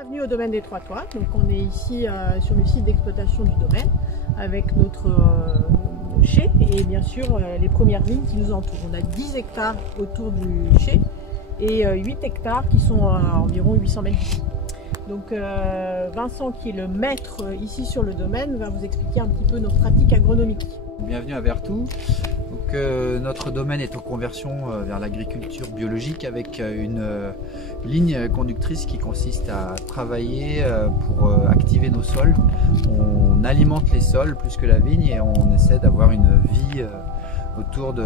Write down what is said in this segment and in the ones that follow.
Bienvenue au domaine des Trois Toits. Donc on est ici sur le site d'exploitation du domaine avec notre chai et bien sûr les premières vignes qui nous entourent. On a 10 hectares autour du chai et 8 hectares qui sont à environ 800 mètres. Donc Vincent, qui est le maître ici sur le domaine, va vous expliquer un petit peu nos pratiques agronomiques. Bienvenue à Vertou. Donc, notre domaine est en conversion vers l'agriculture biologique avec une ligne conductrice qui consiste à travailler pour activer nos sols. On alimente les sols plus que la vigne et on essaie d'avoir une vie autour de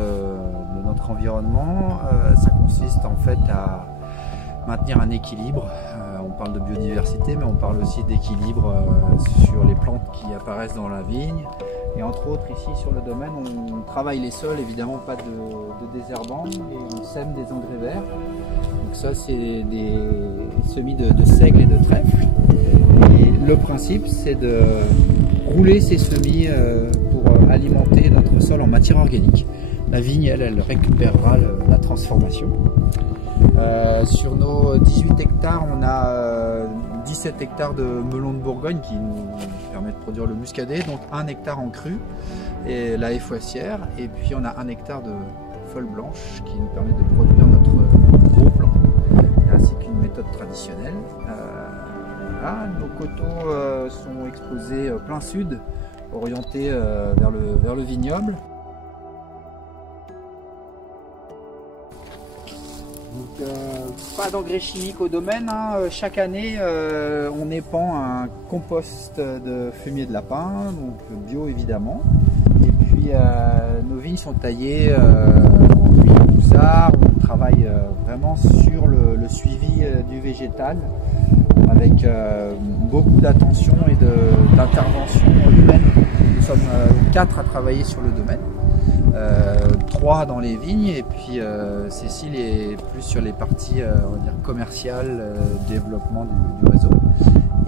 notre environnement. Ça consiste en fait à maintenir un équilibre. On parle de biodiversité, mais on parle aussi d'équilibre sur les plantes qui apparaissent dans la vigne. Et entre autres, ici sur le domaine, on travaille les sols, évidemment pas de désherbant, et on sème des engrais verts. Donc ça, c'est des semis de seigle et de trèfle. Et le principe, c'est de rouler ces semis pour alimenter notre sol en matière organique. La vigne, elle récupérera la transformation. Sur nos 18 hectares, on a 17 hectares de melon de Bourgogne qui nous permet de produire le muscadet, donc 1 hectare en cru et la effoissière, et puis on a 1 hectare de folle blanche qui nous permet de produire notre gros blanc, ainsi qu'une méthode traditionnelle. Voilà, nos coteaux sont exposés plein sud, orientés vers le vignoble. Donc, pas d'engrais chimiques au domaine, hein. Chaque année on épand un compost de fumier de lapin, donc bio évidemment, et puis nos vignes sont taillées en huile poussard. On travaille vraiment sur le suivi du végétal avec beaucoup d'attention et d'intervention humaine. Nous sommes 4 à travailler sur le domaine. 3 dans les vignes et puis Cécile est plus sur les parties on va dire commerciales, développement du réseau,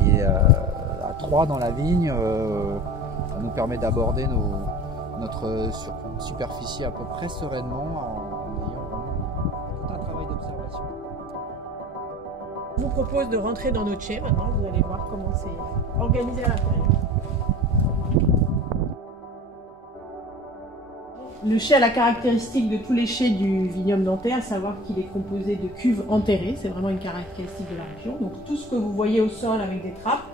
et à 3 dans la vigne, ça nous permet d'aborder notre superficie à peu près sereinement en ayant vraiment tout un travail d'observation. Je vous propose de rentrer dans notre chai maintenant, vous allez voir comment c'est organisé à l'intérieur. Le chai a la caractéristique de tous les chais du vignoble nantais, à savoir qu'il est composé de cuves enterrées, c'est vraiment une caractéristique de la région. Donc tout ce que vous voyez au sol avec des trappes,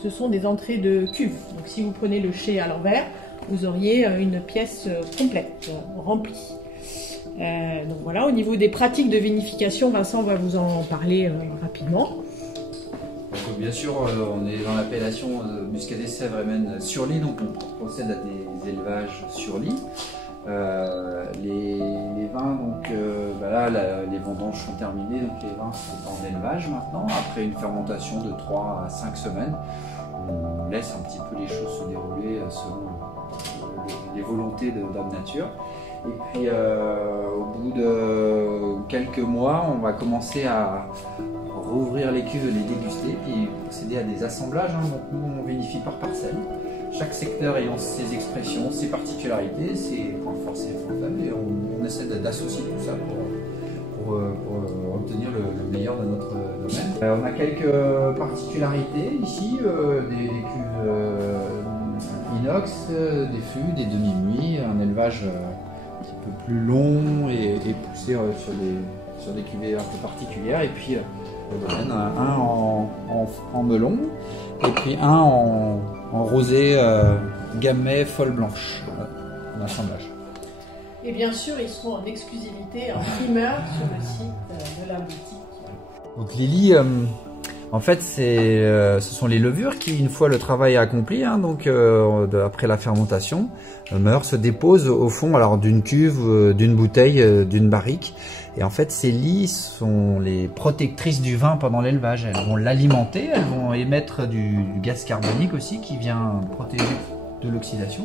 ce sont des entrées de cuves. Donc si vous prenez le chai à l'envers, vous auriez une pièce complète, remplie. Donc voilà, au niveau des pratiques de vinification, Vincent va vous en parler rapidement. Donc, bien sûr, on est dans l'appellation Muscadet Sèvres et Maine sur lit, donc on procède à des élevages sur lit. Les vins, donc là les vendanges sont terminées, donc les vins sont en élevage maintenant. Après une fermentation de 3 à 5 semaines, on laisse un petit peu les choses se dérouler selon les volontés de Dame Nature. Et puis au bout de quelques mois, on va commencer à rouvrir les cuves, les déguster, puis procéder à des assemblages. Donc nous on vinifie par parcelle. Chaque secteur ayant ses expressions, ses particularités, ses points forts, ses points faibles, et on essaie d'associer tout ça pour obtenir le meilleur de notre domaine. On a quelques particularités ici, des cuves inox, des fûts, des demi-muits, un élevage un petit peu plus long et poussé sur des cuvées un peu particulières, et puis le domaine, un en melon, et puis un en rosé gamay folle blanche, en assemblage. Et bien sûr, ils seront en exclusivité, en primeur sur le site de la boutique. Donc Lily, en fait, ce sont les levures qui, une fois le travail accompli, donc après la fermentation, se déposent au fond, alors d'une cuve, d'une bouteille, d'une barrique. Et en fait, ces lies sont les protectrices du vin pendant l'élevage. Elles vont l'alimenter, elles vont émettre du gaz carbonique aussi qui vient protéger de l'oxydation.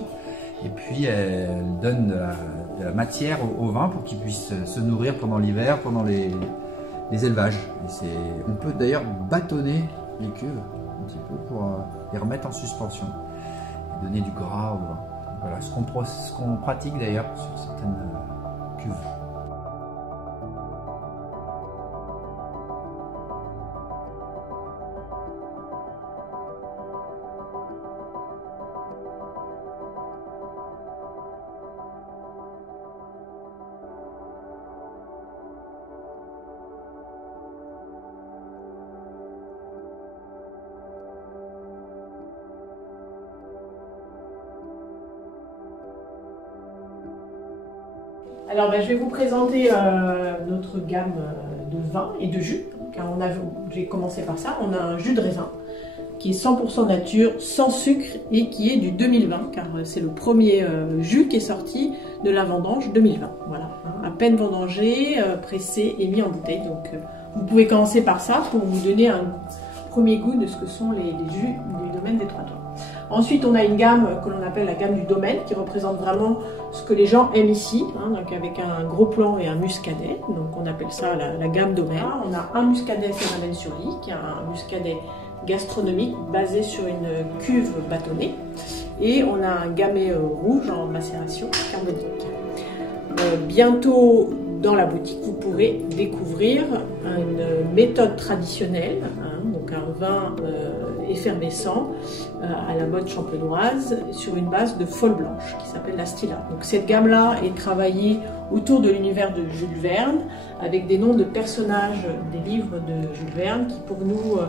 Et puis, elles donnent de la matière au vin pour qu'il puisse se nourrir pendant l'hiver, pendant les élevages. Et on peut d'ailleurs bâtonner les cuves un petit peu pour les remettre en suspension et donner du gras au vin. Voilà ce qu'on pratique d'ailleurs sur certaines cuves. Alors je vais vous présenter notre gamme de vins et de jus. J'ai commencé par ça. On a un jus de raisin qui est 100% nature, sans sucre et qui est du 2020, car c'est le premier jus qui est sorti de la vendange 2020. Voilà, à peine vendangé, pressé et mis en bouteille. Donc vous pouvez commencer par ça pour vous donner un premier goût de ce que sont les jus du domaine des Trois Tours. Ensuite, on a une gamme que l'on appelle la gamme du domaine, qui représente vraiment ce que les gens aiment ici, donc avec un gros plan et un muscadet. Donc on appelle ça la gamme domaine. On a un muscadet Céramène-sur-Lie, qui est un muscadet gastronomique basé sur une cuve bâtonnée. Et on a un gamay rouge en macération carbonique. Bientôt dans la boutique, vous pourrez découvrir une méthode traditionnelle, donc un vin effervescent à la mode champenoise sur une base de folle blanche qui s'appelle la Stilla. Donc cette gamme-là est travaillée autour de l'univers de Jules Verne avec des noms de personnages des livres de Jules Verne qui pour nous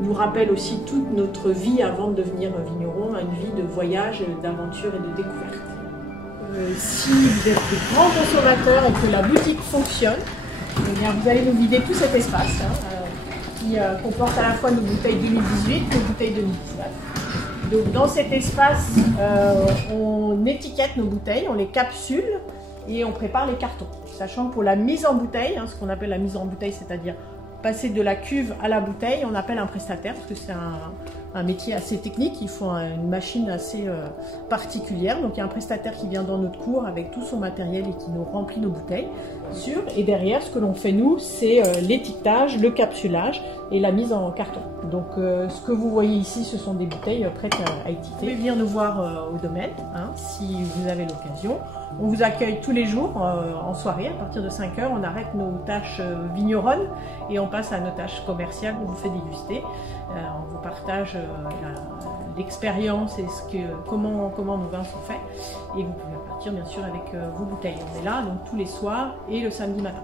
nous rappellent aussi toute notre vie avant de devenir vigneron, une vie de voyage, d'aventure et de découverte. Si vous êtes de grands consommateurs et que la boutique fonctionne, eh bien vous allez nous vider tout cet espace qui comporte à la fois nos bouteilles 2018 et nos bouteilles 2019. Donc dans cet espace, on étiquette nos bouteilles, on les capsule et on prépare les cartons. Sachant que pour la mise en bouteille, ce qu'on appelle la mise en bouteille, c'est-à-dire passer de la cuve à la bouteille, on appelle un prestataire parce que c'est un métier assez technique, il faut une machine assez particulière. Donc il y a un prestataire qui vient dans notre cour avec tout son matériel et qui nous remplit nos bouteilles. Et derrière, ce que l'on fait nous, c'est l'étiquetage, le capsulage et la mise en carton. Donc ce que vous voyez ici, ce sont des bouteilles prêtes à étiqueter. Vous pouvez venir nous voir au domaine si vous avez l'occasion. On vous accueille tous les jours en soirée, à partir de 5 h, on arrête nos tâches vigneronnes et on passe à nos tâches commerciales, on vous fait déguster, on vous partage l'expérience et comment nos vins sont faits et vous pouvez repartir bien sûr avec vos bouteilles. On est là donc tous les soirs et le samedi matin.